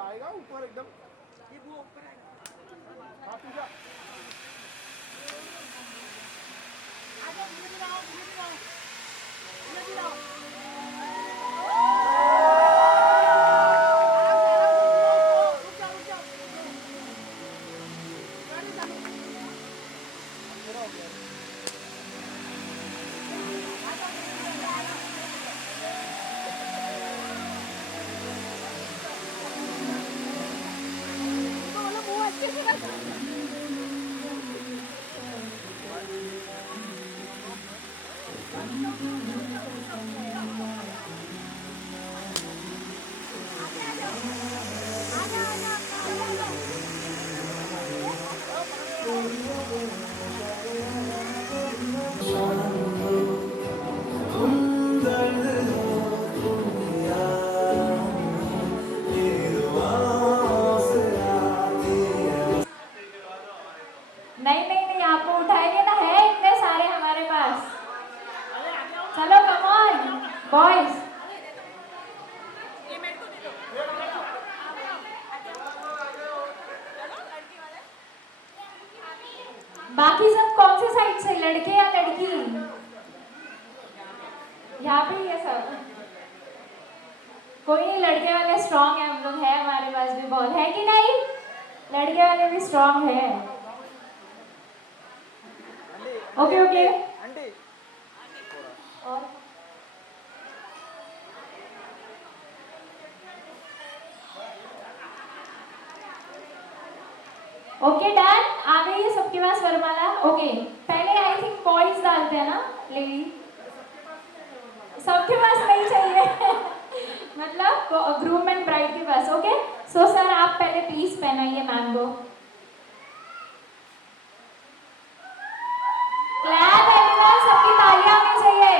आएगा ऊपर एकदम, ये वो ऊपर आएगा। हाँ पूजा आजा, धीरे धीरे आओ, धीरे धीरे आओ, धीरे धीरे आओ। नहीं नहीं नहीं, आपको उठाएंगे ना, है इतने सारे हमारे पास। चलो कम ऑन बॉयज। बाकी सब कौन से साइड से, लड़के या लड़की? यहाँ पे ये सब कोई नहीं, लड़के वाले स्ट्रांग है, हम लोग है, हमारे पास भी बॉल है कि नहीं? लड़के वाले भी स्ट्रांग है। Okay okay. और ओके डन, आ गई है सबके पास वरमाला। ओके पहले आई थिंक बॉयज डालते हैं ना, लेडी सबके पास नहीं चाहिए मतलब ग्रूम एंड ब्राइड के पास। ओके सो सर आप पहले प्लीज पहनाइए मैम को। क्लैप एवरीवन, सबकी तालियां होनी चाहिए।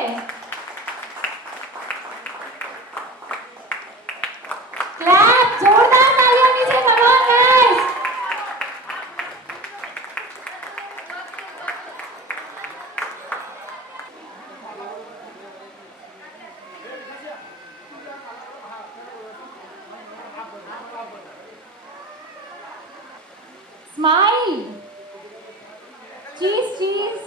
क्लैप, जोरदार तालियां होनी चाहिए। Come on guys. स्माइल, चीज चीज।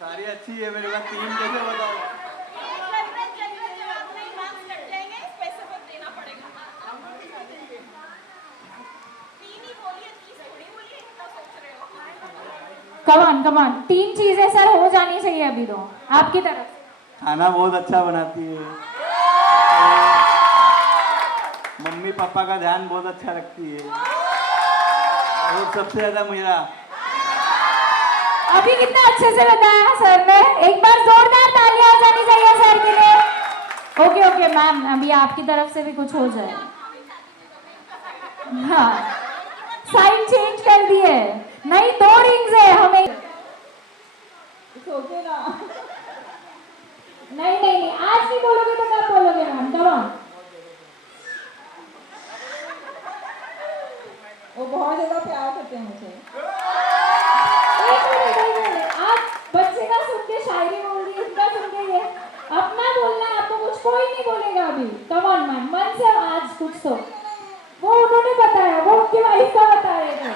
सारी अच्छी है मेरे पास, तीन कैसे बताओ? कम ऑन, तीन चीजें सर हो जानी चाहिए अभी तो आपकी तरफ। खाना बहुत अच्छा बनाती है, मम्मी पापा का ध्यान बहुत अच्छा रखती है, और सबसे ज्यादा मेरा। अभी कितना अच्छे से बताया सर ने, एक बार जोरदार तालियां हो जानी चाहिए सर के लिए। ओके ओके मैम, अभी आपकी तरफ से भी कुछ हो जाए। हाँ साइन चेंज कर दिए, नहीं 2 रिंग्स है हमें। ओके ना, नहीं नहीं नहीं, आज नहीं बोलोगे तो कब बोलोगे मैम? Come on. वो बहुत ज्यादा प्यार करते हैं मुझे। एक मिनट, आप बच्चे का सुन के शायरी बोल रही है, इसका सुन के ये अपना बोलना है आपको, कुछ कोई नहीं बोलेगा अभी। कम ऑन मैम, मन से आज कुछ तो वो उन्होंने बताया, वो उनकी वाइफ का बताया,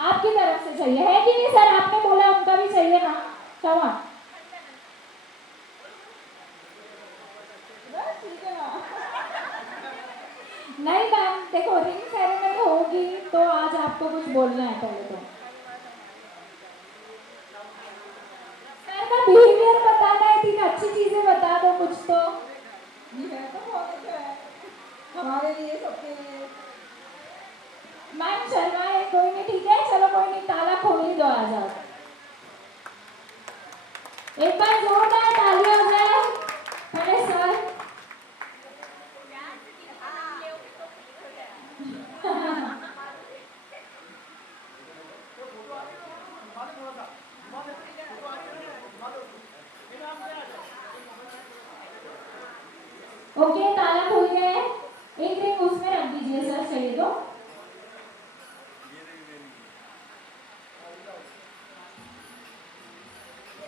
आपकी तरफ से चाहिए है कि नहीं सर? आपने बोला उनका भी चाहिए ना। कम ऑन, ठीक है ना? नहीं मैम देखो, रिंग सेरेमनी होगी तो आज आपको कुछ बोलना है पहले तो। सर का बिहेवियर बताना है, 3 अच्छी चीजें बता दो कुछ तो। ये तो बहुत अच्छा है हमारे लिए, सबके लिए। मैम शर्माए कोई नहीं, ठीक है चलो कोई नहीं, ताला खोल ही दो, आ जाओ। एक बार जोरदार तालियां हो जाए पहले सर। ओके ताला खुल गया है, एक रिंग उसमें रख दीजिए सर, चाहिए तो।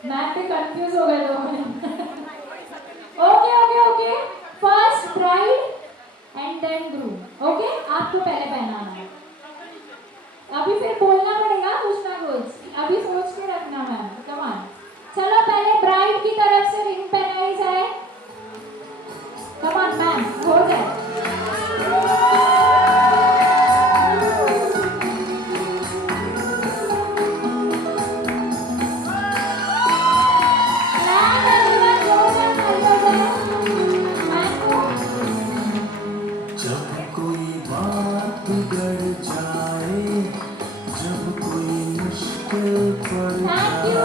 मैम भी कंफ्यूज हो गए लोग। Okay okay okay, first bride and then groom. Okay, आपको पहले पहनाना है। अभी फिर बोलना पड़ेगा कुछ ना कुछ, अभी सोच के रखना मैम। कम ऑन, चलो पहले ब्राइड की तरफ से रिंग पहनाई जाए। कम ऑन मैम, हो जाए। मैम everyone हो जाए, खड़े हो जाए। मैम को जब कोई बात बिगड़ जाए, जब कोई मुश्किल पड़ थैंक जाए, यू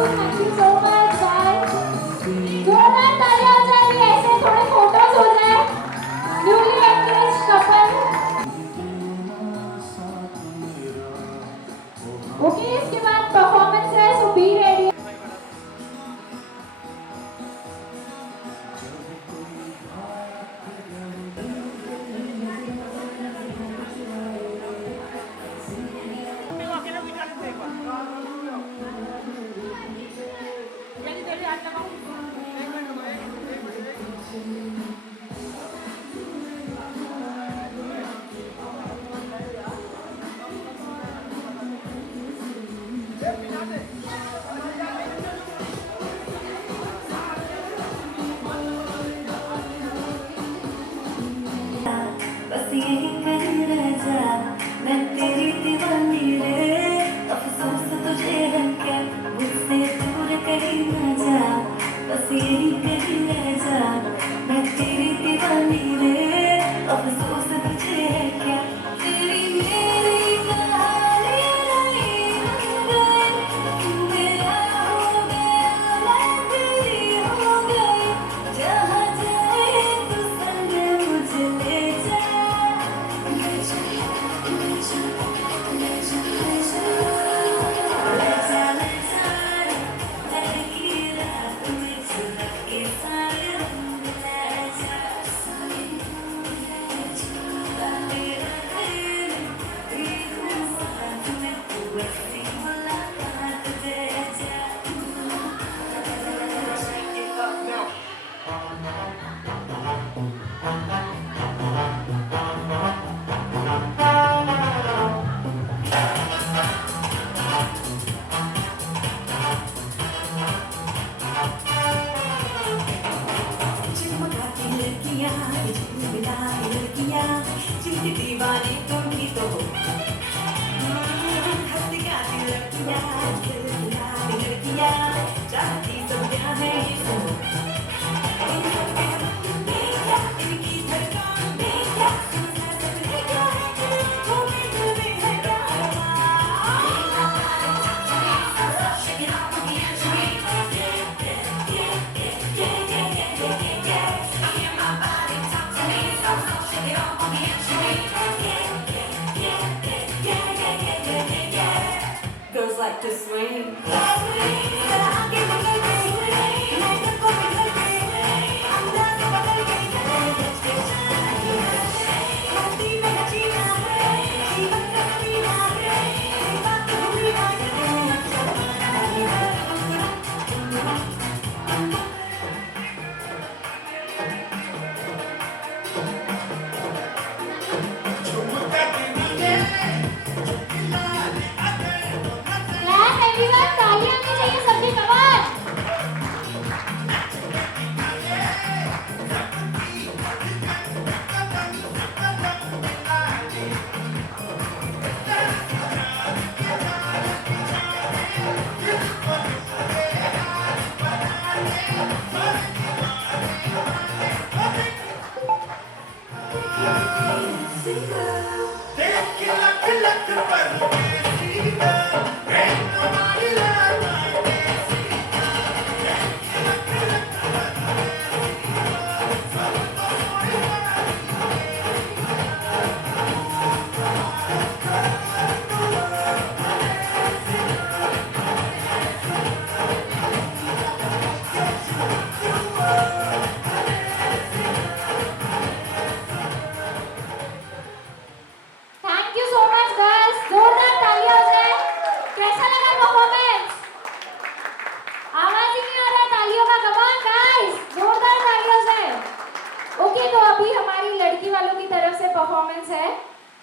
ओके, तो अभी हमारी लड़की वालों की तरफ से परफॉर्मेंस है,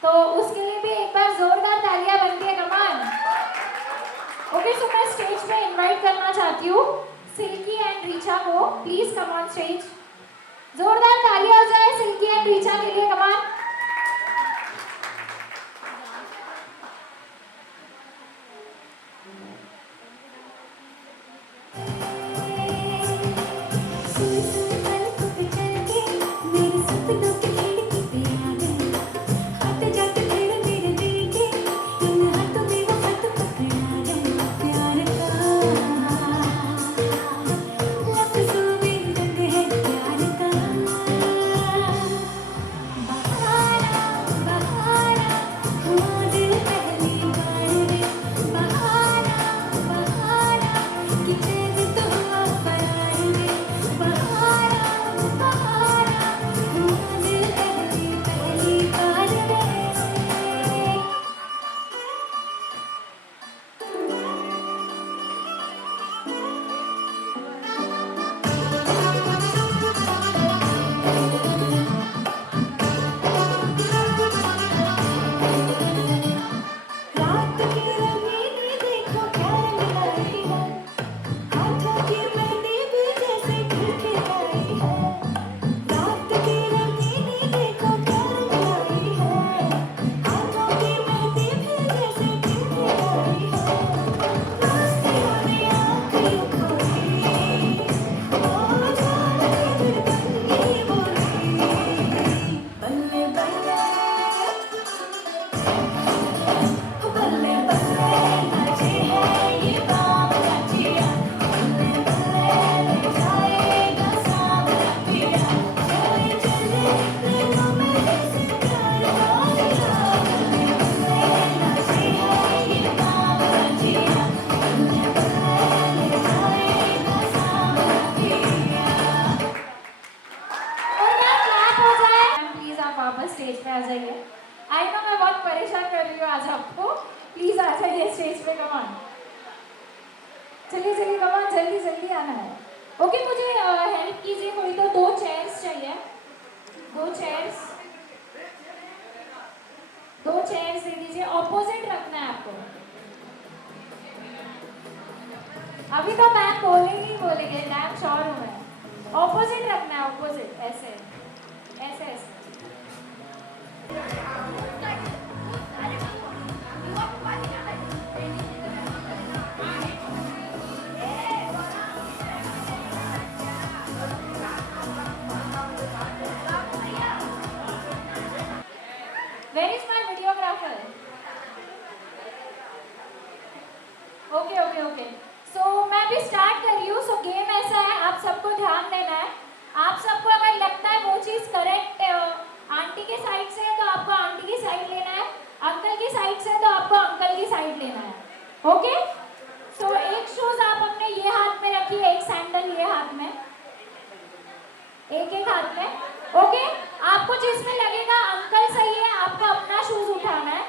तो उसके लिए भी एक बार जोरदार तालियां बनती है, कमान। ओके, सो मैं स्टेज पे इनवाइट करना चाहती हूँ सिल्की एंड रीचा को, प्लीज कम ऑन स्टेज। जोरदार तालियां हो जाए सिल्की एंड रीचा के लिए, कमान। स्टेज पे आ जाइए। आई नो मैं बहुत परेशान कर रही हूँ आज आपको, प्लीज आ जाइए स्टेज पे, कमान। चलिए चलिए कमान, जल्दी जल्दी आना है। ओके, मुझे हेल्प कीजिए कोई, तो 2 चेयर्स चाहिए, 2 चेयर्स, 2 चेयर्स दे दीजिए। ऑपोजिट रखना है आपको। अभी तो मैम बोलेंगे, डैम श्योर हूँ मैं। ऑपोजिट रखना है, ऑपोजिट, ऐसे ऐसे ऐसे। Where is my videographer? Okay. So मैं भी स्टार्ट कर रही हूँ। सो गेम ऐसा है, आप सबको ध्यान देना है। आप सबको अगर लगता है वो चीज़ करेक्ट आंटी के साइड से है तो आपको आंटी की साइड लेना है, अंकल की साइड से है तो आपको अंकल की साइड लेना है। ओके, सो एक शूज आप अपने ये हाथ में रखिए, एक सैंडल ये हाथ में, एक हाथ में। ओके, आपको जिसमें लगेगा अंकल सही है आपको अपना शूज उठाना है।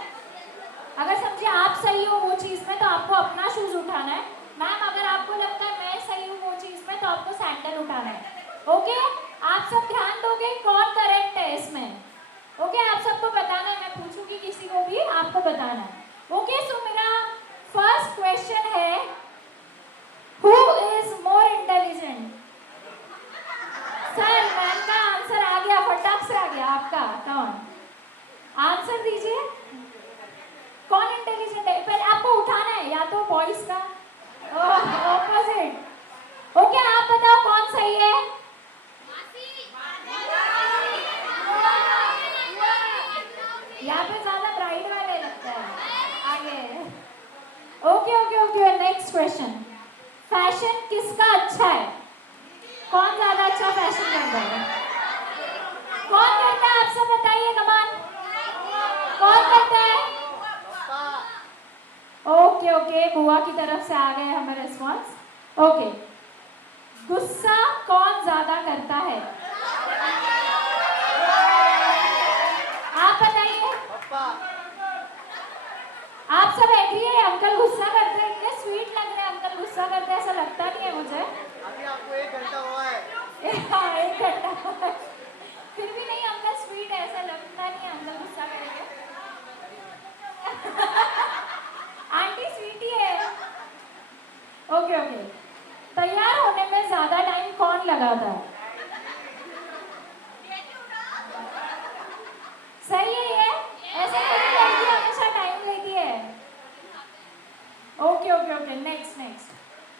अगर समझिए आप सही हो वो चीज़ में तो आपको अपना शूज उठाना है। मैम अगर आपको लगता है मैं सही हूँ वो चीज़ में तो आपको सैंडल उठाना है। ओके, आप सब ध्यान दोगे कौन करेक्ट है इसमें। ओके, आप सबको बताना है, मैं पूछूंगी किसी को भी, आपको बताना है। ओके, सो मेरा फर्स्ट क्वेश्चन है, who is more intelligent? Sir ma'am का आंसर आ गया, फटाक से आ गया आपका। कौन आंसर दीजिए, कौन इंटेलिजेंट है? पहले आपको उठाना है, या तो बॉयज का ऑपोजिट। ओके, आप बताओ कौन सही है? यहाँ पे ज्यादा ब्राइट वाले लगता है आगे। ओके, नेक्स्ट क्वेश्चन, फैशन किसका अच्छा है? कौन ज्यादा अच्छा फैशन करता है? कौन करता है? आप सब बताइए, कमान, कौन करता है? ओके, बुआ की तरफ से आ गए हमें रिस्पॉन्स। ओके, गुस्सा कौन ज्यादा करता है? आप बताइए। आप सब एग्री है अंकल गुस्सा करते हैं? इतने स्वीट लग रहे हैं अंकल गुस्सा करते हैं, ऐसा लगता नहीं है मुझे। अभी आपको 1 घंटा हुआ है। हाँ, 1 घंटा। फिर ओके। तैयार होने में ज्यादा टाइम कौन लगाता है? सही है ये? ऐसे कोई लड़की हमेशा टाइम लेती है? Okay okay okay, next next.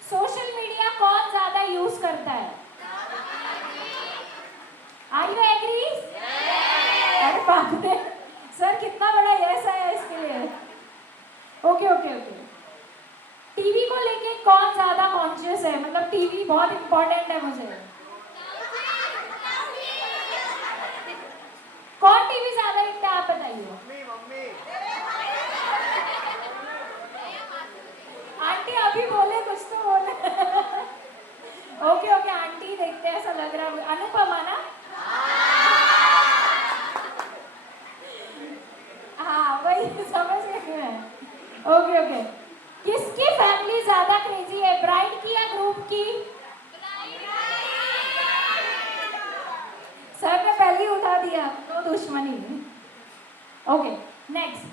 Social media कौन ज्यादा यूज करता है? Are you agree? अरे बाप रे, सर कितना बड़ा यस है इसके लिए। Okay okay okay. टीवी को लेके कौन ज्यादा कॉन्शियस है? मतलब टीवी बहुत इंपॉर्टेंट है मुझे। कौन टीवी ज्यादा देखता है आप बताइए। आंटी अभी बोले कुछ तो बोले। ओके ओके, आंटी देखते हैं ऐसा लग रहा है। अनुपमा ना? हाँ वही समझ गई मैं। Okay okay. किसकी फैमिली ज्यादा क्रेजी है, ब्राइड की या ग्रूम की? सर ने पहले ही उठा दिया, नो दुश्मनी। Okay next.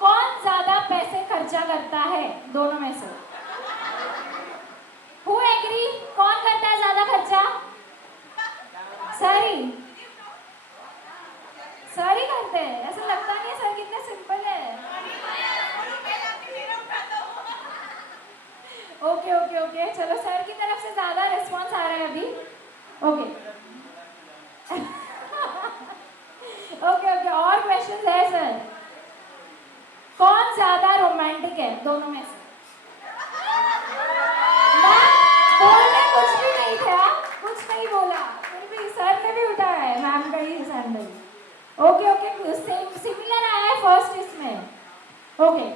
कौन ज्यादा पैसे खर्चा करता है दोनों में से? Who agree? कौन करता है ज्यादा खर्चा? सर ही करते हैं। ऐसा लगता नहीं है सर कितने सिंपल है। ओके ओके ओके, चलो सर की तरफ से ज्यादा रिस्पॉन्स आ रहा है अभी। ओके ओके ओके, और क्वेश्चन है सर? कौन ज्यादा रोमांटिक है दोनों में से? मैम बोलने कुछ भी नहीं था, कुछ नहीं बोला, फिर भी सर ने भी उठाया है मैम का ही सैंडल। ओके ओके, सिमिलर आया है फर्स्ट इसमें। ओके,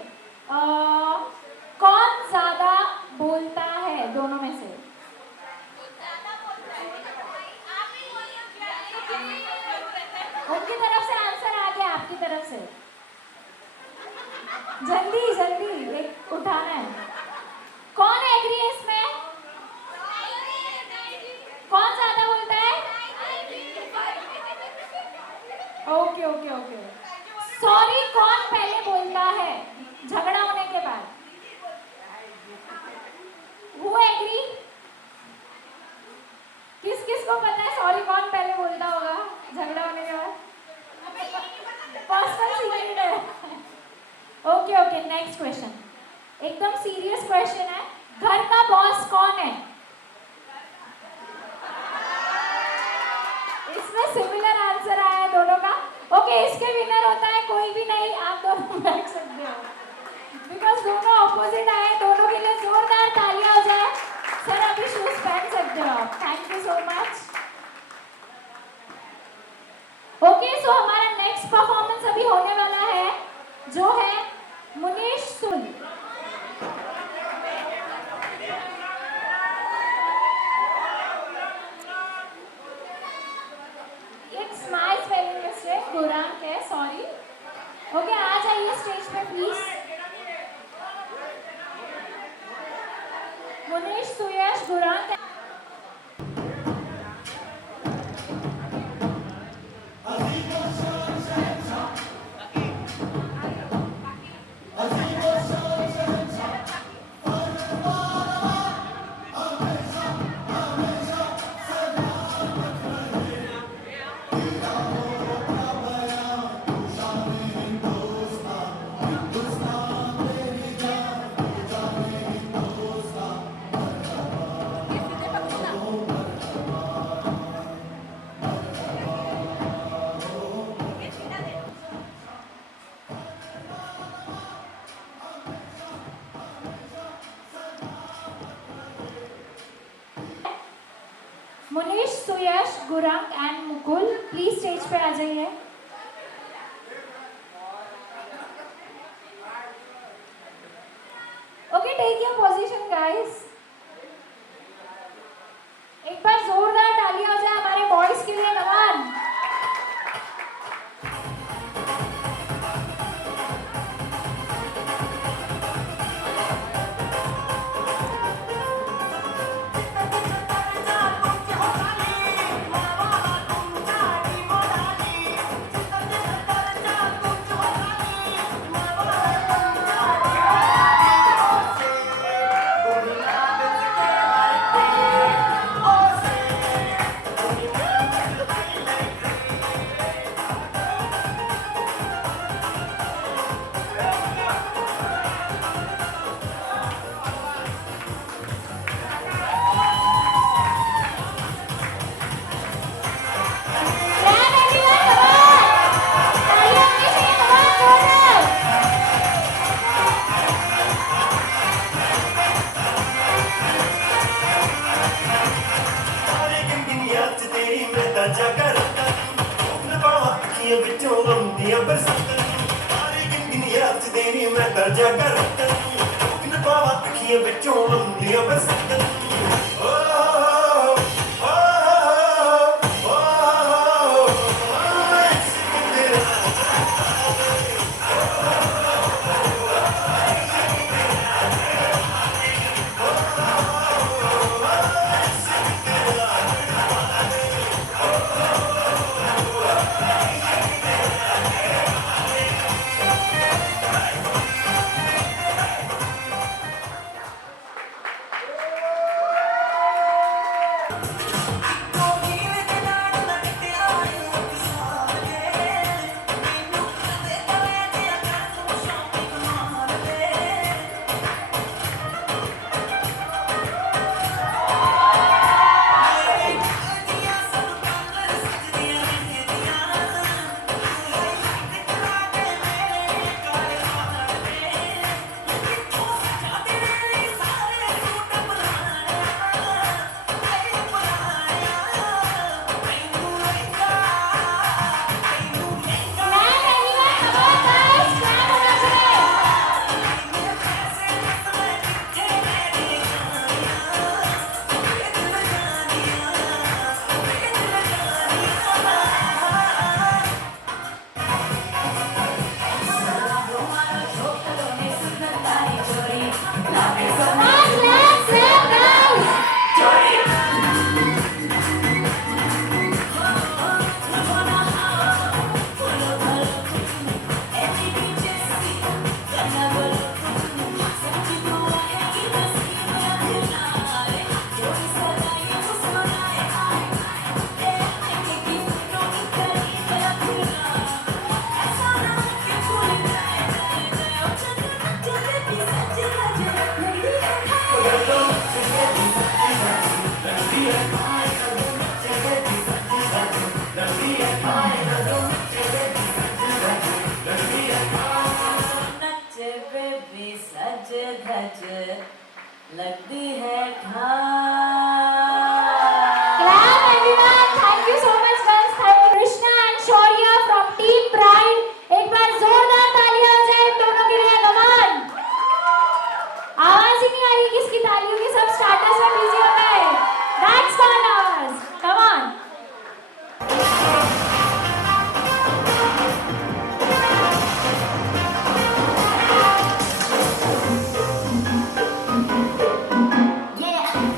कौन ज्यादा बोलता है दोनों में से? उनकी तरफ से आंसर आ गया, आपकी तरफ से। जल्दी जल्दी एक उठाना है। कौन एग्री है इसमें? कौन ज्यादा बोलता है? Okay okay okay. सॉरी कौन पहले बोलता है झगड़ा होने के बाद? Who agree? किस किस को पता है सॉरी कौन पहले बोलता होगा झगड़ा होने के बाद? पर्सनल सीक्रेट है। ओके ओके, नेक्स्ट क्वेश्चन एकदम सीरियस क्वेश्चन है। घर का बॉस कौन है? इसमें सिमिलर आंसर आया है दोनों का। ओके, इसके विनर होता है कोई भी नहीं, आप दोनों बैठ सकते हो बिकॉज दोनों ऑपोजिट आए। दोनों के लिए जोरदार तालियां हो जाए। सर अभी शूज पहन सकते हो आप। Thank you so much. Okay, so हमारा नेक्स्ट परफॉर्मेंस अभी होने वाला है जो है मुनीश सुन। एक स्माइल स्पेलिंग मिस्टेक, गुरांक है, सॉरी। ओके, आ जाइए स्टेज पे please. Munish Suyash Gurank. Munish Suyash Gurung and Mukul please stage पे आ जाइए। Okay, take your position guys. एक बार जोरदार तालियां हो जाए हमारे बॉयज के लिए। कमान। जा कर न पावा अखियां विचों लंदियां बरसातां सारी गिनगिन याद च देनी मैं कर जा कर न पावा अखियां विचों लंदियां बरसातां लगती है Clap everyone. Thank you so much guys. Thank you Krishna and Shaurya from Team Pride. एक बार जोरदार तालियां हो जाए दोनों के लिए. Come on. आवाज ही नहीं आ रही किसकी तालियों की. सब स्टार्टर्स में बिजी हो गए. That's called आवाज. Come on. Yeah.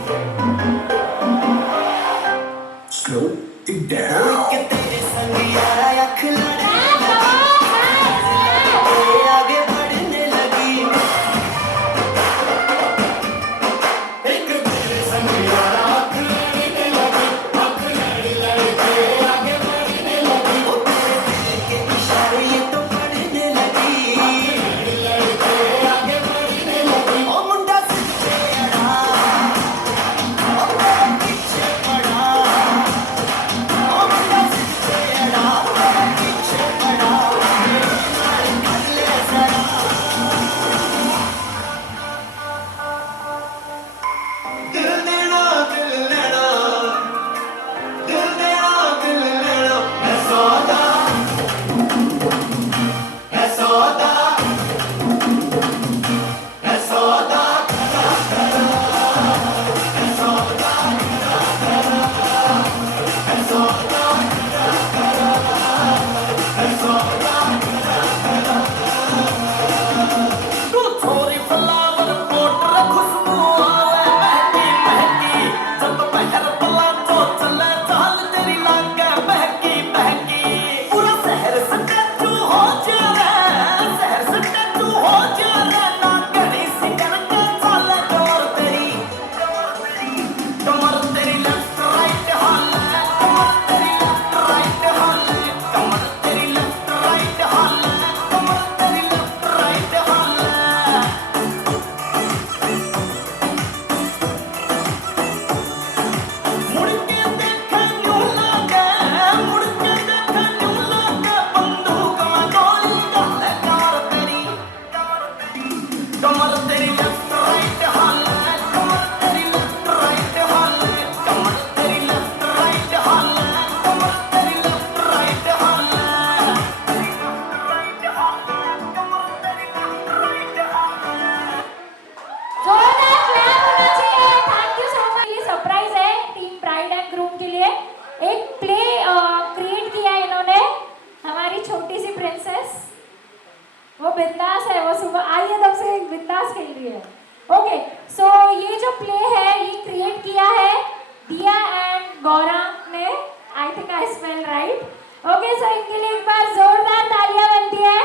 बिंदास खेल रही है। ओके, सो ये जो प्ले है ये क्रिएट किया है दिया एंड गौरव ने। I think I spell right. Okay, so इनके लिए एक बार जोरदार तालियां बनती है।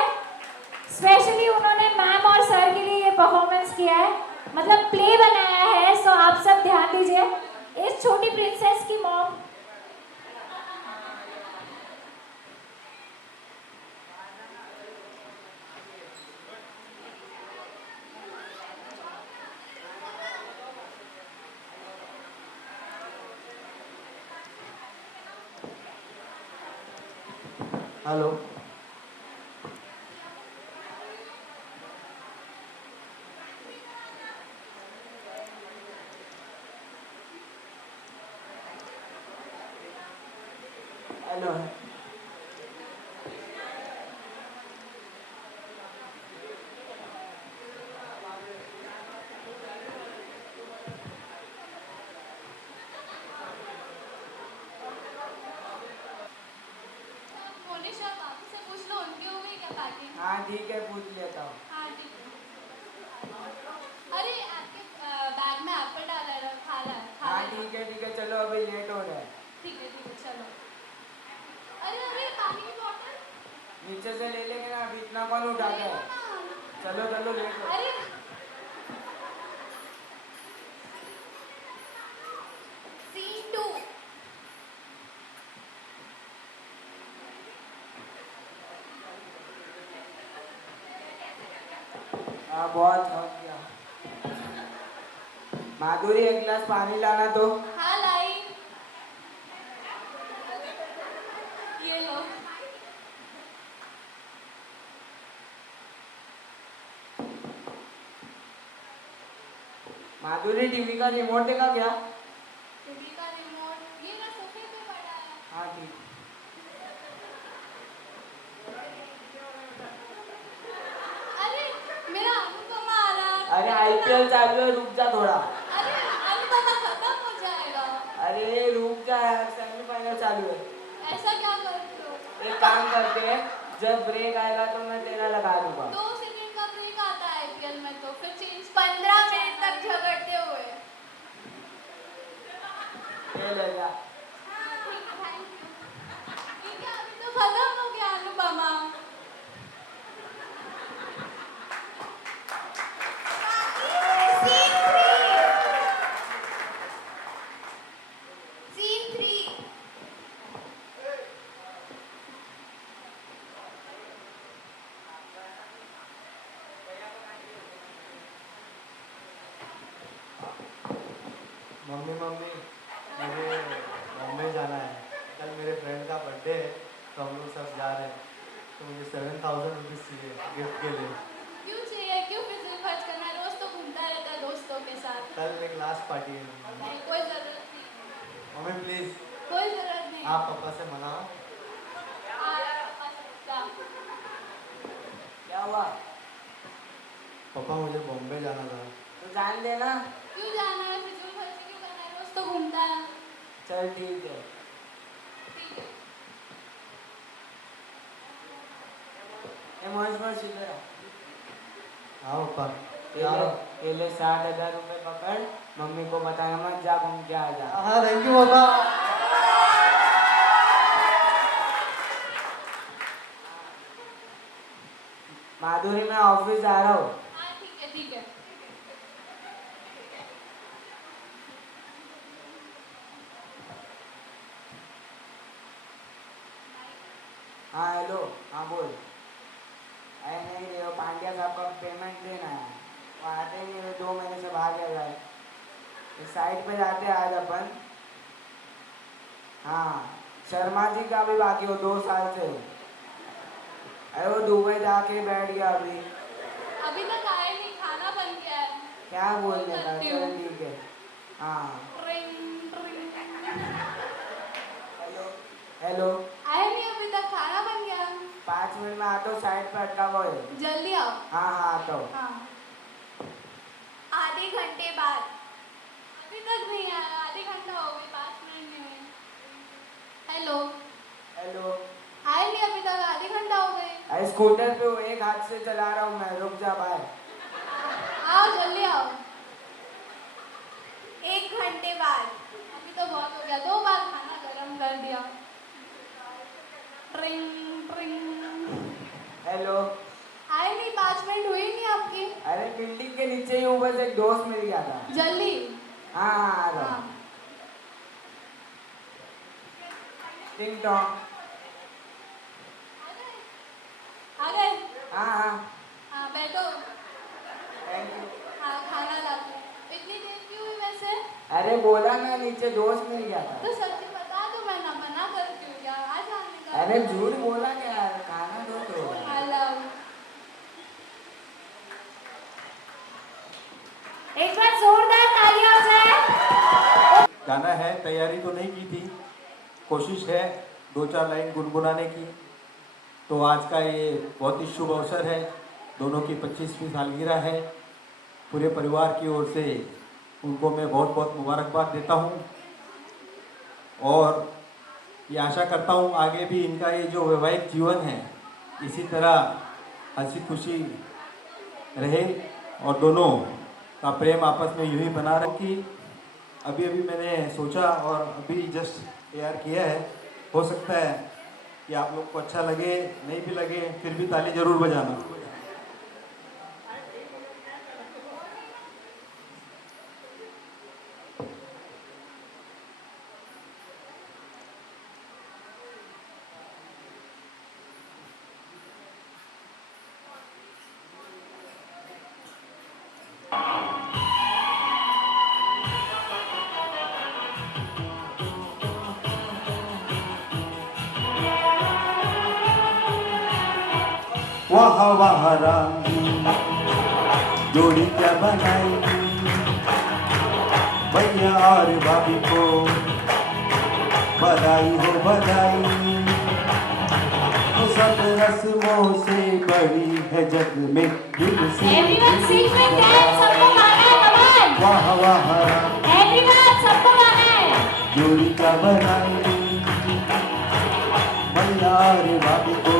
स्पेशली उन्होंने मैम और सर के लिए ये परफॉर्मेंस किया है, मतलब प्ले बनाया है। सो आप सब ध्यान दीजिए। इस छोटी प्रिंसेस की मॉम हेलो, हेलो। मोनिशा बाबू से पूछ लो, उनकी हो गई क्या पैकिंग? हाँ ठीक है, पूछ लेता हूँ। हाँ ठीक है। अरे आपके बैग में एप्पल डाला है, खाला है, हाँ ठीक है, चलो अभी लेट हो रहा है। ठीक है चलो। अरे अरे पानी की बॉटल नीचे से ले लेंगे ना, अभी इतना कौन उठाता ले लो है। ना। चलो चलो लेट हो। अरे सीन 2। हाँ बहुत हो गया। माधुरी एक गिलास पानी लाना तो। हाँ लाई। ये लो। माधुरी टीवी का रिमोट देखा क्या? टीवी का रिमोट ये ना सोफे पे पड़ा है। हाँ ठीक। अरे मेरा अनुपमा आ रहा है। अरे आईपीएल चालू है, रुक जा थोड़ा। अरे अनुपमा खत्म हो जाएगा। अरे रुक जा यार, सेमीफाइनल चालू है। ऐसा क्या करते हो? एक काम करते हैं, जब ब्रेक आएगा तो मैं तेरा लगा दूंगा। 2 सेकंड का ब्रेक आता है आईपीएल में, तो फिर चेंज 15 मिनट तक झगड़ते हुए। ये ले जा। हाँ ठीक है, थैंक यू। ठीक है, अभी तो खत्म हो गया अनुपमा। सीन 3। मम्मी मुझे बॉम्बे जाना है। कल मेरे फ्रेंड का बर्थडे है तो हम लोग सब जा रहे हैं, तो मुझे 7000 रुपीज़ चाहिए गिफ्ट के लिए। क्यों चाहिए? क्यों फिजूल खर्च करना है? रोज तो घूमता रहता है दोस्तों के साथ। कल एक लास्ट पार्टी है। नहीं, कोई जरूरत नहीं। मम्मी प्लीज़ कोई जरूरत नहीं। आप पापा से मनाओ। क्या हुआ? पापा मुझे बॉम्बे जाना था। तो जान देना। क्यों जाना है? फिजूल खर्ची क्यों करना है? रोज तो घूमता है। चल ठीक है। ठीक है। ये मौज मौज इधर आ। हाँ पापा। ये ले 60,000 रुपये पकड़, मम्मी को बताना मत, जा घूम के आ जा। हाँ थैंक यू पापा। माधुरी मैं ऑफिस जा रहा हूँ। हाँ ठीक है, ठीक है। हाँ हेलो, हाँ बोल। अरे नहीं रे, वो पांड्या साहब का पेमेंट देना है, वो आते ही नहीं, वो 2 महीने से भाग गया है। इस साइड पे जाते हैं आज अपन। हाँ शर्मा जी का भी बाकी हो 2 साल से। अरे वो दुबई जाके बैठ गया अभी। अभी तक आए नहीं, खाना बन गया है। क्या बोलने का, करती चल हूँ। ठीक है। हाँ रिंग रिंग। Hello hello. आए नहीं अभी तक, खाना बन गया। 5 मिनट में आता हूँ, साइड पे अटका हुआ है। जल्दी आओ। हाँ हाँ आता हूँ। हाँ। आधे घंटे बाद। अभी तक नहीं आया, आधे घंटा हो गई, 5 मिनट नहीं हुए। हेलो। हेलो। आए नहीं अभी तक, आधे घंटा हो गए। अरे स्कूटर पे वो एक हाथ से चला रहा हूँ मैं, रुक जा भाई। आ आओ जल्दी आओ। 1 घंटे बाद। अभी तो बहुत हो गया, 2 बार खाना गरम कर दिया। ट्रिंग ट्रिंग। हेलो। आए नहीं, 5 मिनट हुई नहीं आपकी। अरे बिल्डिंग के नीचे ही ऊपर से एक दोस्त मिल गया था। जल्दी। हाँ आ रहा हूँ। टिंग टॉन्ग। आ गए। हाँ हाँ। हाँ बैठो। Thank you. हाँ खाना लाते। इतनी देर क्यों हुई वैसे? अरे बोला मैं नीचे दोस्त मिल गया था। तो सच्ची बता दो, मैं ना मना करती हूँ क्या? आ जाने का। अरे झूठ बोला क्या यार, खाना दो तो। मतलब एक बार जोरदार तालियां हो जाए। गाना है, तैयारी तो नहीं की थी, कोशिश है 2-4 लाइन गुनगुनाने की। तो आज का ये बहुत ही शुभ अवसर है, दोनों की 25वीं सालगिरह है। पूरे परिवार की ओर से उनको मैं बहुत बहुत मुबारकबाद देता हूँ और ये आशा करता हूँ आगे भी इनका ये जो वैवाहिक जीवन है इसी तरह हंसी खुशी रहे और दोनों का प्रेम आपस में यूं ही बना रहे। कि अभी मैंने सोचा और अभी जस्ट तैयार किया है, हो सकता है कि आप लोग को अच्छा लगे, नहीं भी लगे, फिर भी ताली जरूर बजाना। वाह वाह राम जी, जोड़ी क्या बनाई भैया और भाभी को, बधाई हो बधाई। तो सब रस्मों से बड़ी है जग में दिल से। एवरीवन सीट में ध्यान, सबको गाना है कमाल। वाह वाह राम, एवरीवन सबको गाना है। जोड़ी क्या बनाई भैया और भाभी को,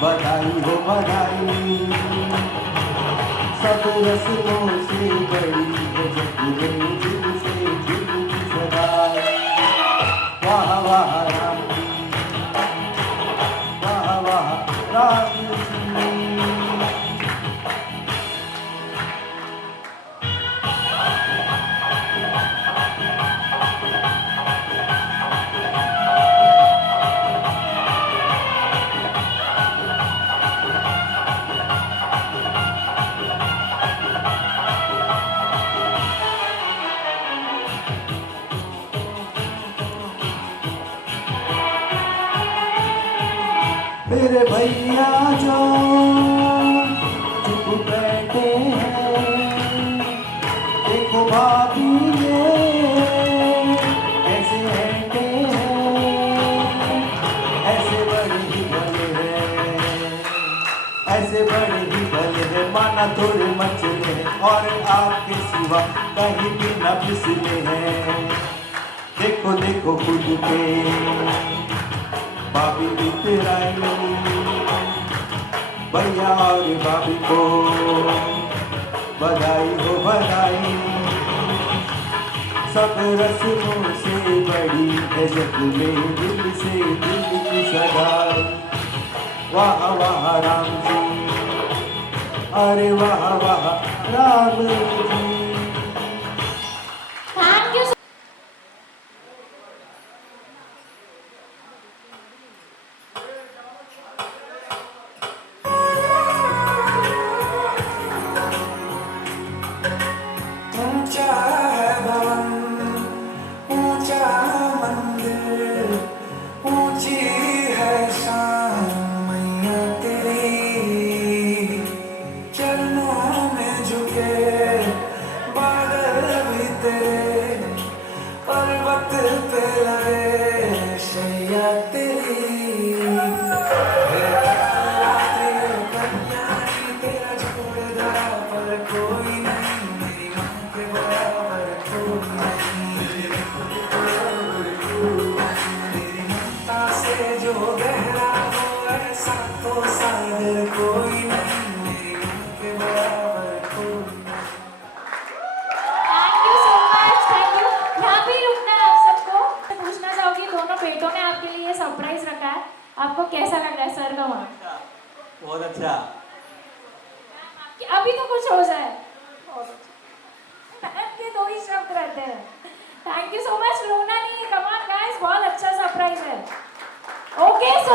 बधाई हो बधाई। सब रस्मों से बड़ी है जग में दिल से दिल की सगाई। वाह वाह राम जी, वाह वाह राम जी। मेरे भैया जो चुप बैठे हैं, देखो भाभी ये कैसे बैठे हैं। ऐसे बड़े ही भले हैं, ऐसे बड़े ही भले हैं, माना थोड़े मचले हैं और आपके सिवा कहीं भी न फिसले हैं। देखो देखो खुद पे भाभी इतराई, भैया और भाभी को बधाई हो बधाई। सब रस्मों से बड़ी है जग में दिल से दिल की सगाई। वाह वाह राम जी, अरे वाह वाह राम जी। Thank you. ऊंचा है भवन, ऊंचा मंदिर, ऊंची है शान मैया तेरी। चरणों में झुके आपको कैसा लग रहा है सर का वहाँ? बहुत अच्छा। कि अभी तो कुछ हो जाए। मैम के दो ही शब्द रहते हैं। Thank you so much. रोना नहीं है, कम ऑन गाइस, बहुत अच्छा सरप्राइज है। ओके सो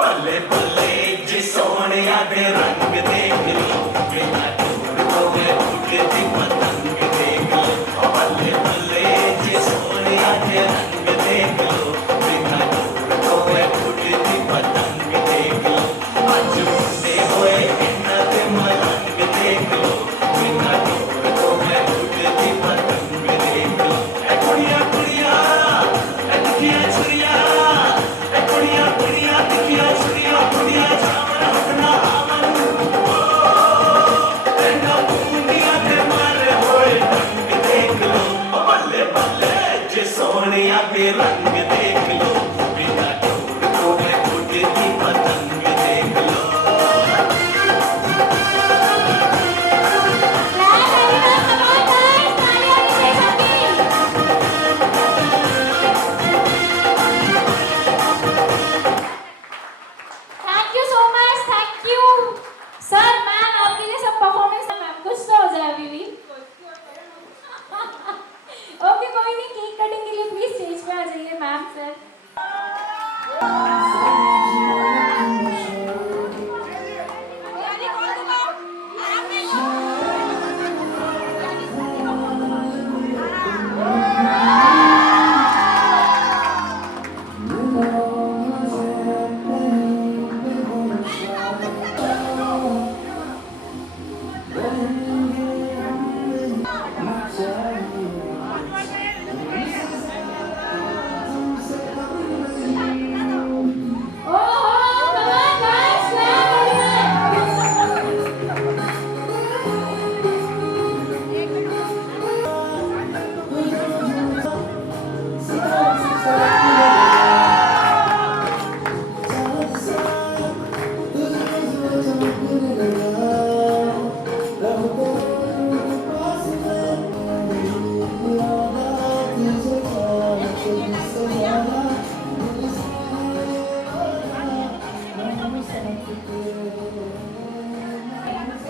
ਬੱਲੇ ਬੱਲੇ ਜੀ ਸੋਹਣਿਆ ਦੇ ਰੰਗ ਦੇਖ ਲੋ ਬਿਨਾ ਟੂਰ ਤੋਂ ਮੈਂ ਉੱਡਦੀ ਪਤੰਗ ਦੇਖ ਲੋ ਬੱਲੇ ਬੱਲੇ ਜੀ ਸੋਹਣਿਆ ਦੇ ਰੰਗ ਦੇਖ ਲੋ ਬਿਨਾ ਟੂਰ ਤੋਂ ਮੈਂ ਉੱਡਦੀ ਪਤੰਗ ਦੇਖ ਲੋ ਅੱਜ ਮੁੰਡੇ ਹੋਏ ਇਹਨਾਂ ਦੇ ਮਲੰਗ ਦੇਖ ਲੋ ਬਿਨਾ ਟੂਰ ਤੋਂ ਮੈਂ ਉੱਡਦੀ ਪਤੰਗ ਦੇਖ ਲੋ ਐ ਕੁੜੀਆਂ ਕੁੜੀਆਂ ਐ ਦੁਖੀਆਂ ਛੁਰੀਆਂ ਐ ਕੁੜੀਆਂ ਕੁੜੀਆਂ ਦੁਖੀਆਂ ਛੁਰੀਆਂ ਕੁੜੀਆਂ ਜਾਵਣ ਹਟਣਾ ਆਵਣ ਇਹਨਾਂ ਬੂੰਦੀਆਂ ਤੇ ਮਾਰੇ ਹੋਏ ਰੰਗ ਦੇਖ ਲੋ ਬੱਲੇ ਬੱਲੇ ਜੇ ਸੋਹਣਿਆ ਦੇ ਰੰਗ ਦੇਖ ਲੋ ਬਿਨਾ ਟੂਰ ਤੋਂ ਮੈਂ ਉੱਡਦੀ ਪਤੰਗ ਦੇਖ ਲੋ thank you so much, thank you sir ma'am, आपके लिए सब परफॉर्मेंस है मैम, कुछ तो हो जाए अभी भी। ओके कोई नहीं, केक कटिंग के लिए प्लीज स्टेज पे आ जाइए मैम सर।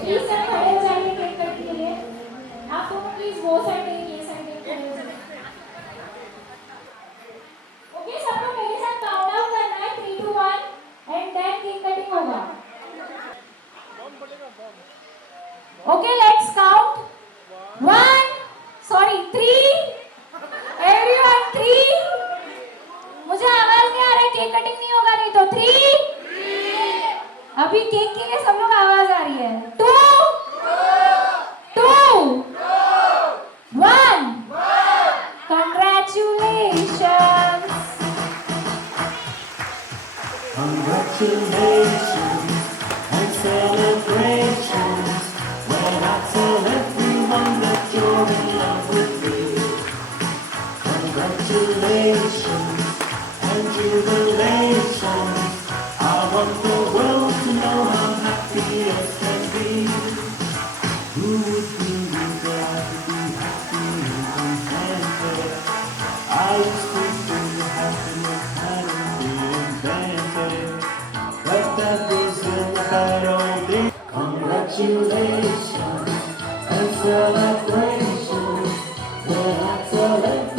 प्लीज सर खड़े हो जाइए केक कटिंग के लिए। आप दोनों प्लीज वो साइड ये साइड खड़े हो जाइए। ओके सब लोग मेरे साथ काउंट डाउन करना है 3 2 1 एंड देन केक कटिंग होगा। Okay let's count 1 sorry 3 everyone 3 मुझे आवाज नहीं आ रहा है, केक कटिंग नहीं होगा नहीं तो 3 अभी केक के लिए सब लोग आवाज आ रही है 2 2 1 congratulations. Congratulations and celebrations when I tell everyone that you're in love with me. Congratulations and jubilations. I want the world to know how happy us can be. Who would be glad to be happy and contented? I used to think happiness hadn't been invented, but that was in the bad old days. Congratulations and celebrations when I tell everyone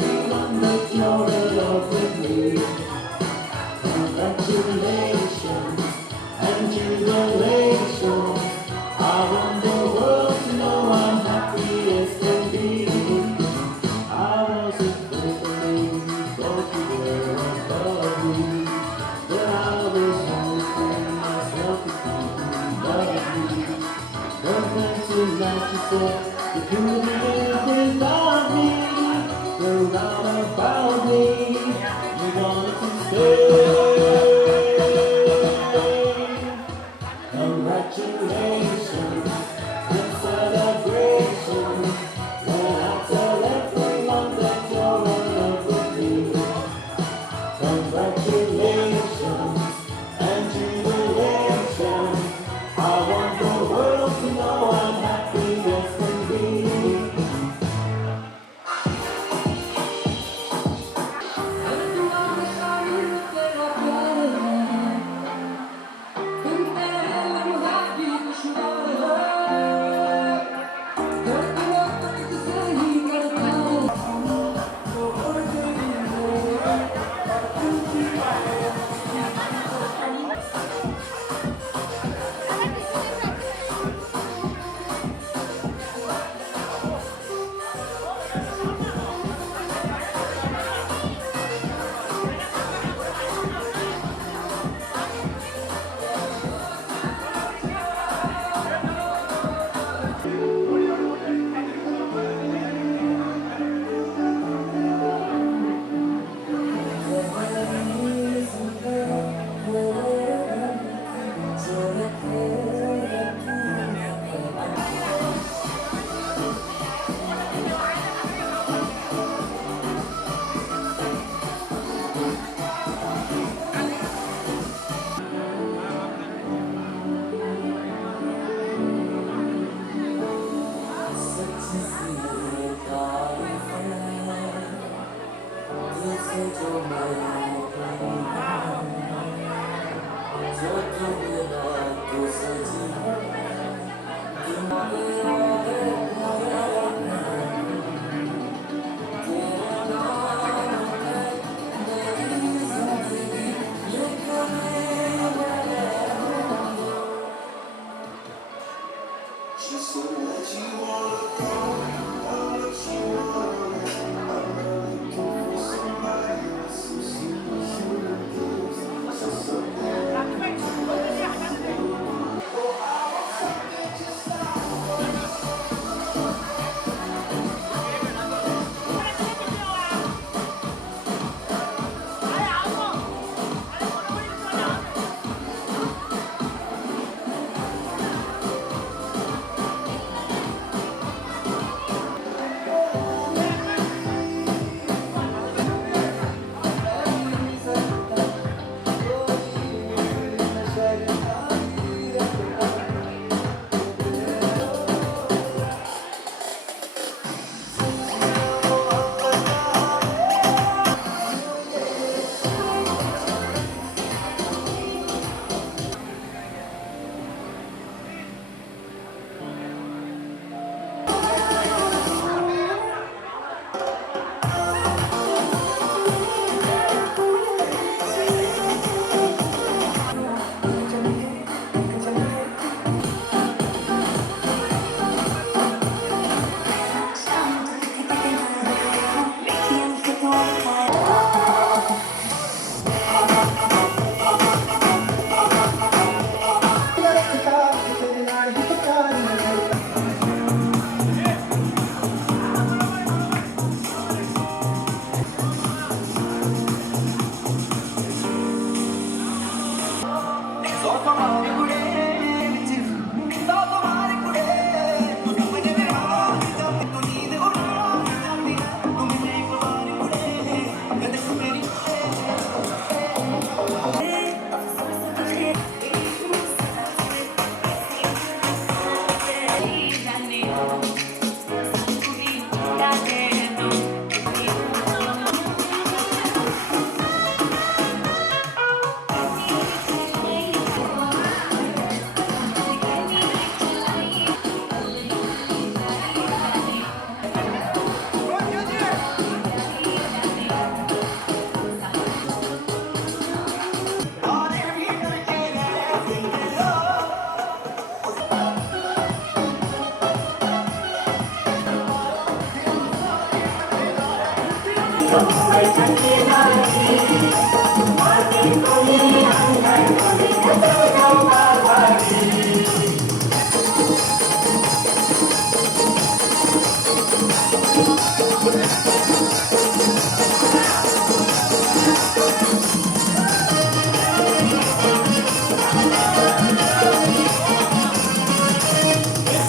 want the world to know I'm happy as can be. I wasn't thinking thought you were above me, but I was hoping myself to think love me. But then tonight you said you couldn't live without me. You're not about me. You wanted to stay. Congratulations and celebrations when I tell everyone that you're in love with me. Congratulations and jubilations. I want the world to know I'm happy as can be.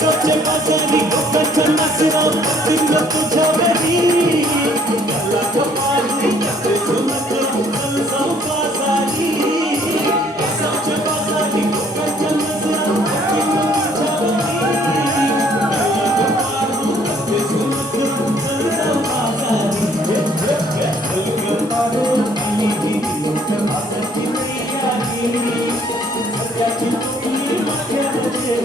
सोचे बाजारी कोकणच्या नाचरा तिंग तुझ्या घरी मला कपाली कसे झुमत कल जाऊ बाजारी सोचे बाजारी कोकणच्या नाचरा तिंग तुझ्या घरी मला कपाली कसे झुमत कल जाऊ बाजारी कलकत्ता दिल्ली आसती मैया गिरी सगळ्याची टोपी माथ्यामध्ये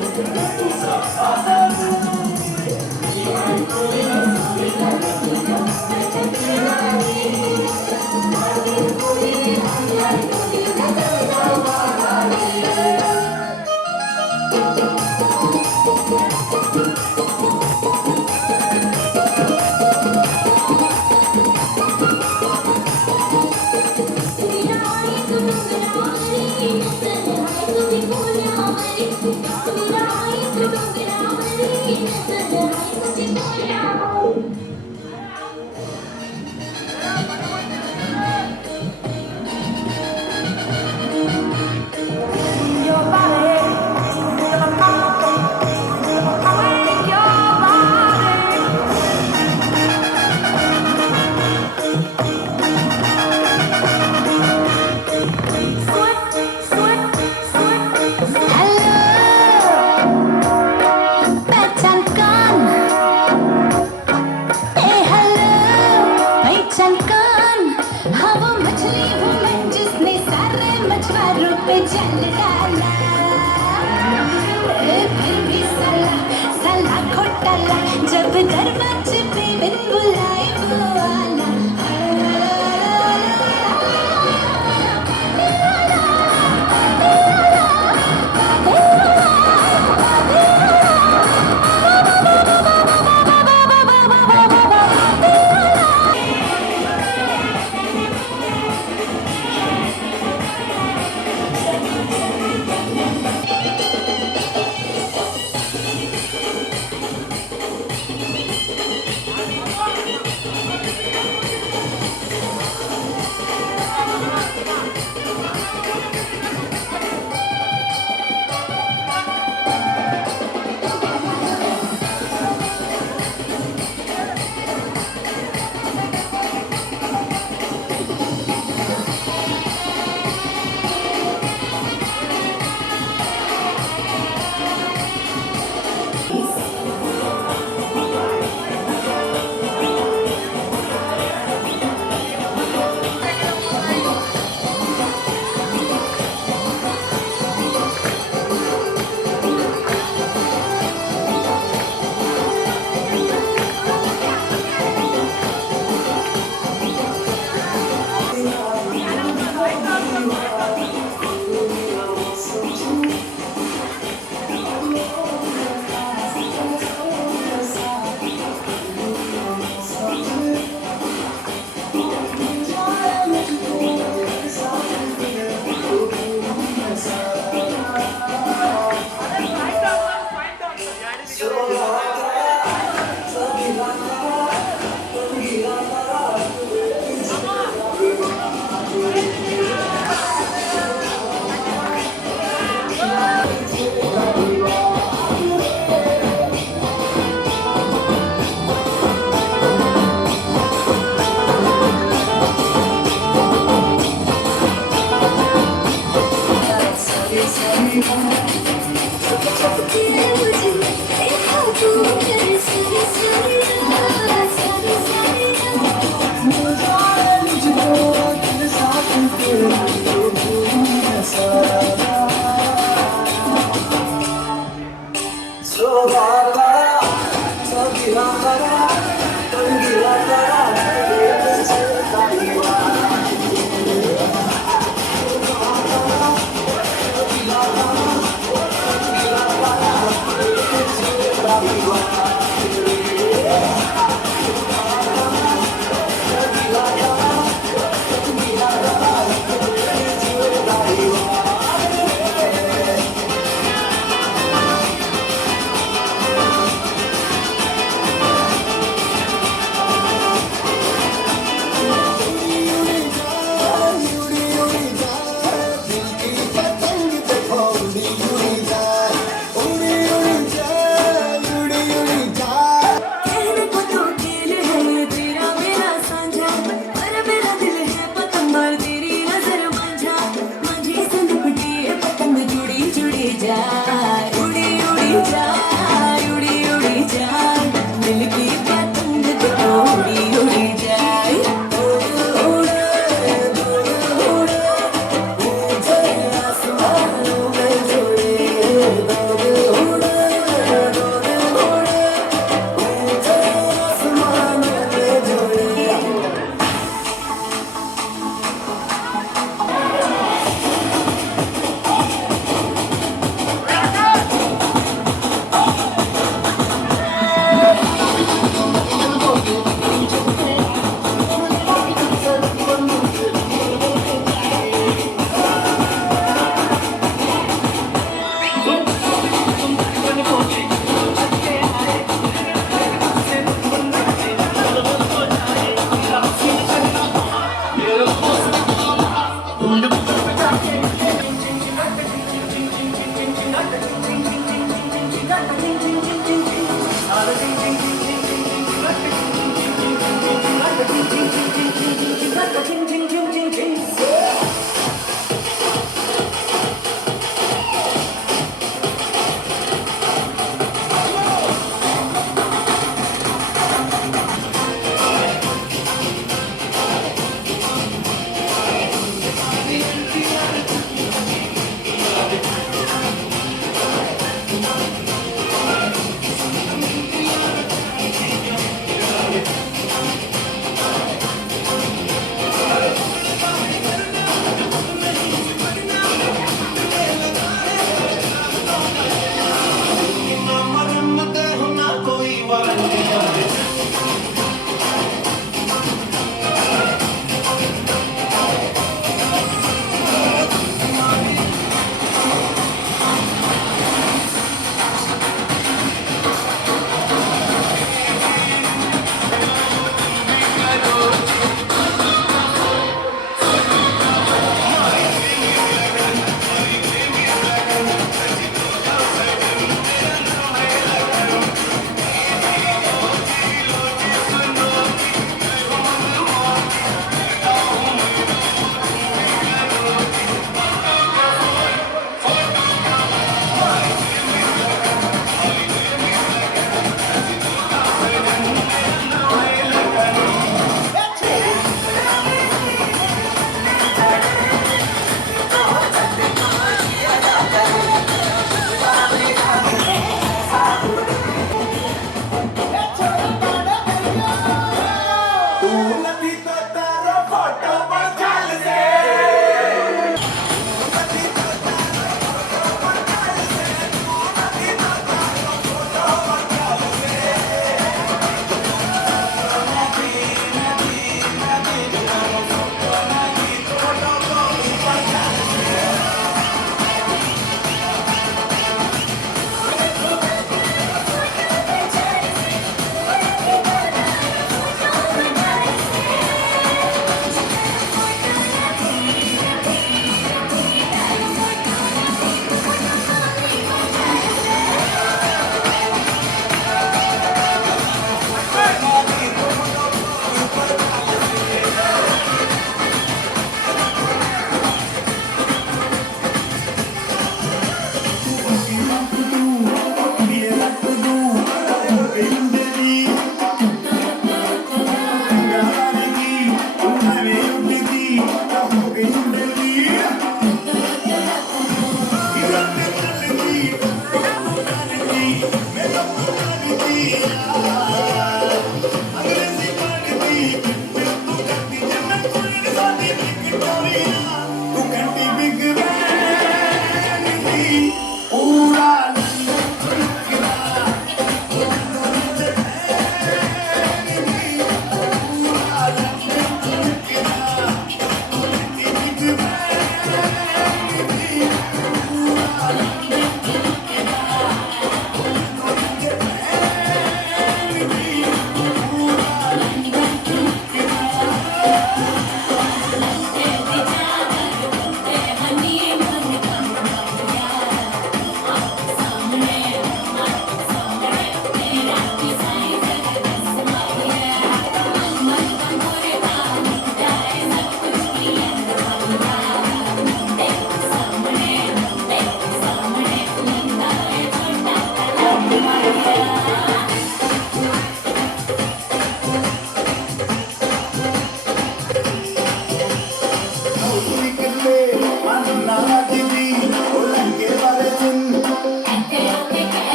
जब दरवाजे पे बिन बुलाए वो आना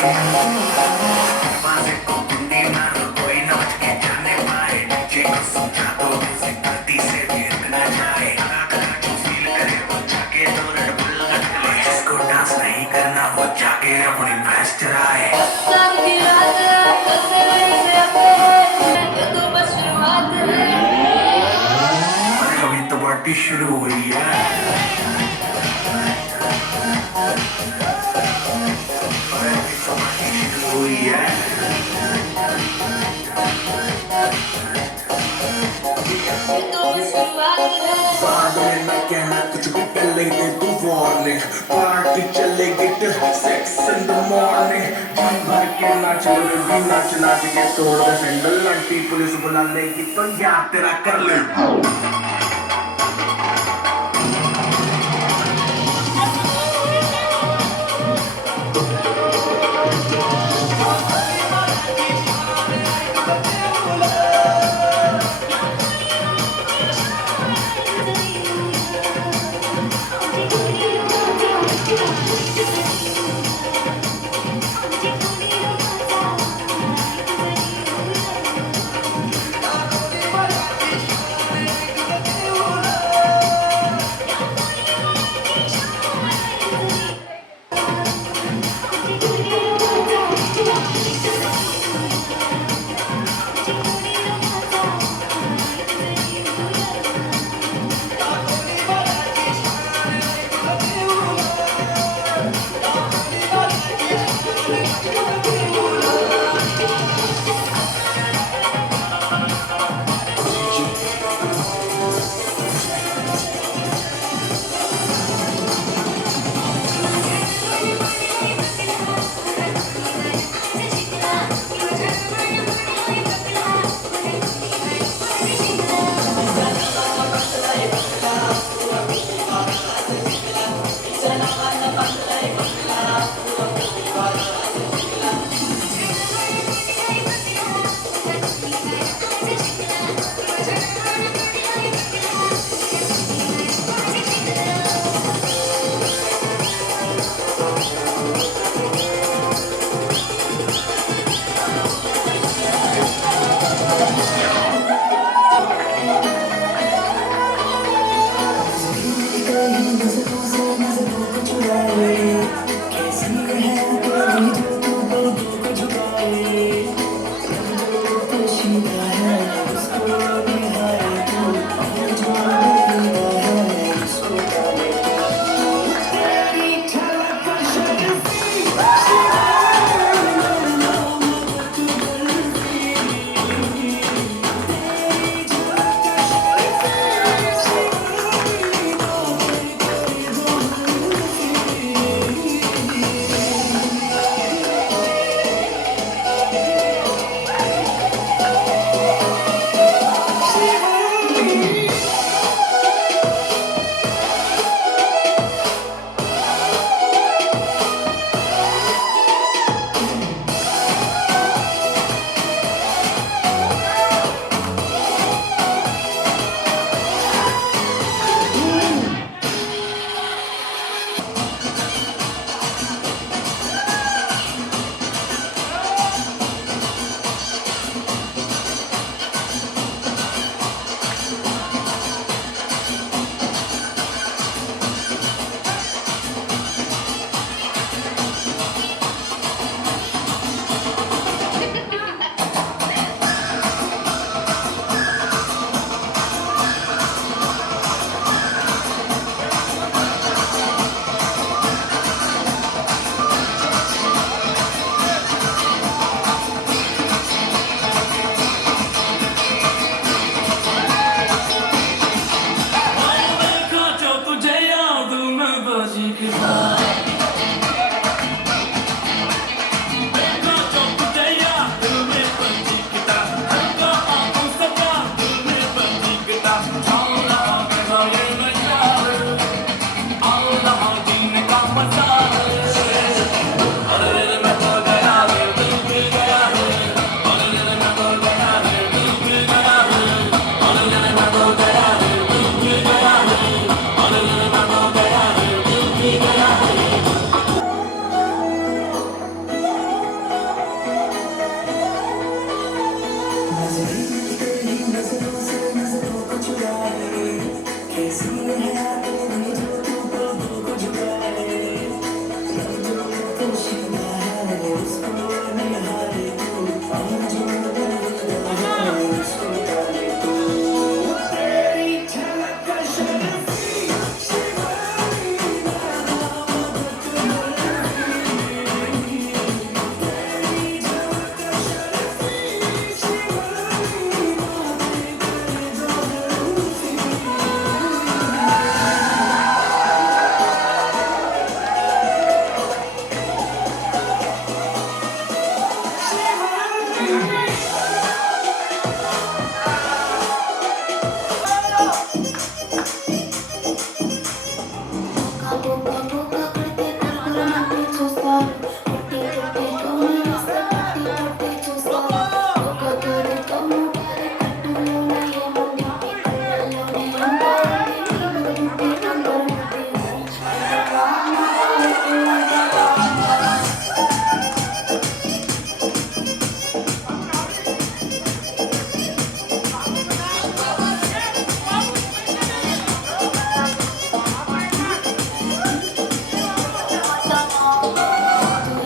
दरवाजे को कुंडी मारो कोई न बच के जाने पाए डीजे को समझा दो म्यूजिक गलती से भी इतना जाए जो फील करे वो जाके दो रेड बुल ले जिसको डांस नहीं करना वो जाके अपनी भैंस चराए अभी तो पार्टी शुरू हुई है हुई है बाद में मैं कहना कुछ भी पहले दे तू वार्निंग पार्टी चलेगी till 6 in the morning जी भर के नाच लो भी नाच नाच के तोड़ दे सैंडल आंटी पुलिस बुला लेगी तो याद तेरा कर ले చూస్తారు పుట్టి పుట్టి కోని వస్తే పట్టి పట్టి చూస్తారు ఒక్కొక్కరు కమ్ము కాలి కట్టులోనే ఏముంది ఈ కళ్ళలోనే ఉంటారండి నీళ్ళు పుట్టి అందరూ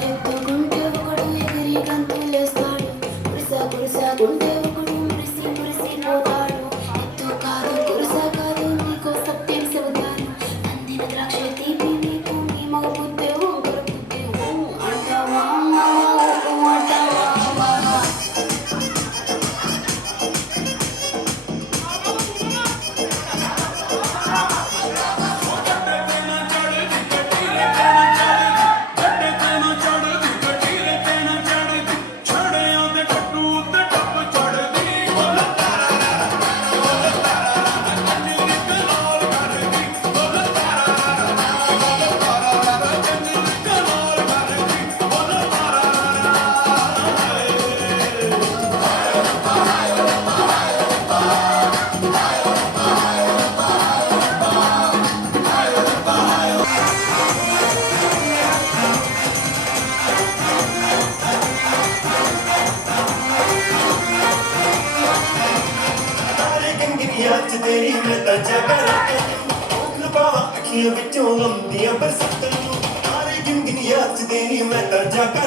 ఎత్తుకుంటే ఒకడు ఎగిరి గంతులేస్తాడు గుడిసె ఒకడు మురిసి మురిసిపోతాడు ఎత్తు కాదు గుడిస కాదు నీకో సత్యం చెబుతాను అందిన ద్రాక్ష తీపి నీకు నీ మగ పుద్దే వంకర పుద్దే అంటావా అంటావా ਤਾਰੇ ਗੰਗਨੀਆਂ ਚ ਤੇਰੀ ਮੈਂ ਤਾਂ ਜਾਗਾ ਲੁਕਾਵਾ ਅੱਖੀਆਂ ਵਿੱਚੋਂ ਲੰਦੀਆਂ ਬਰਸਾਤਾਂ ਨੂੰ ਤਾਰੇ ਗੰਗਨੀਆਂ ਚ ਤੇਰੀ ਮੈਂ ਤਾਂ ਜਾਗਾ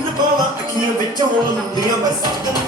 ਲੁਕਾਵਾ ਅੱਖੀਆਂ ਵਿੱਚੋਂ ਲੰਦੀਆਂ ਬਰਸਾਤਾਂ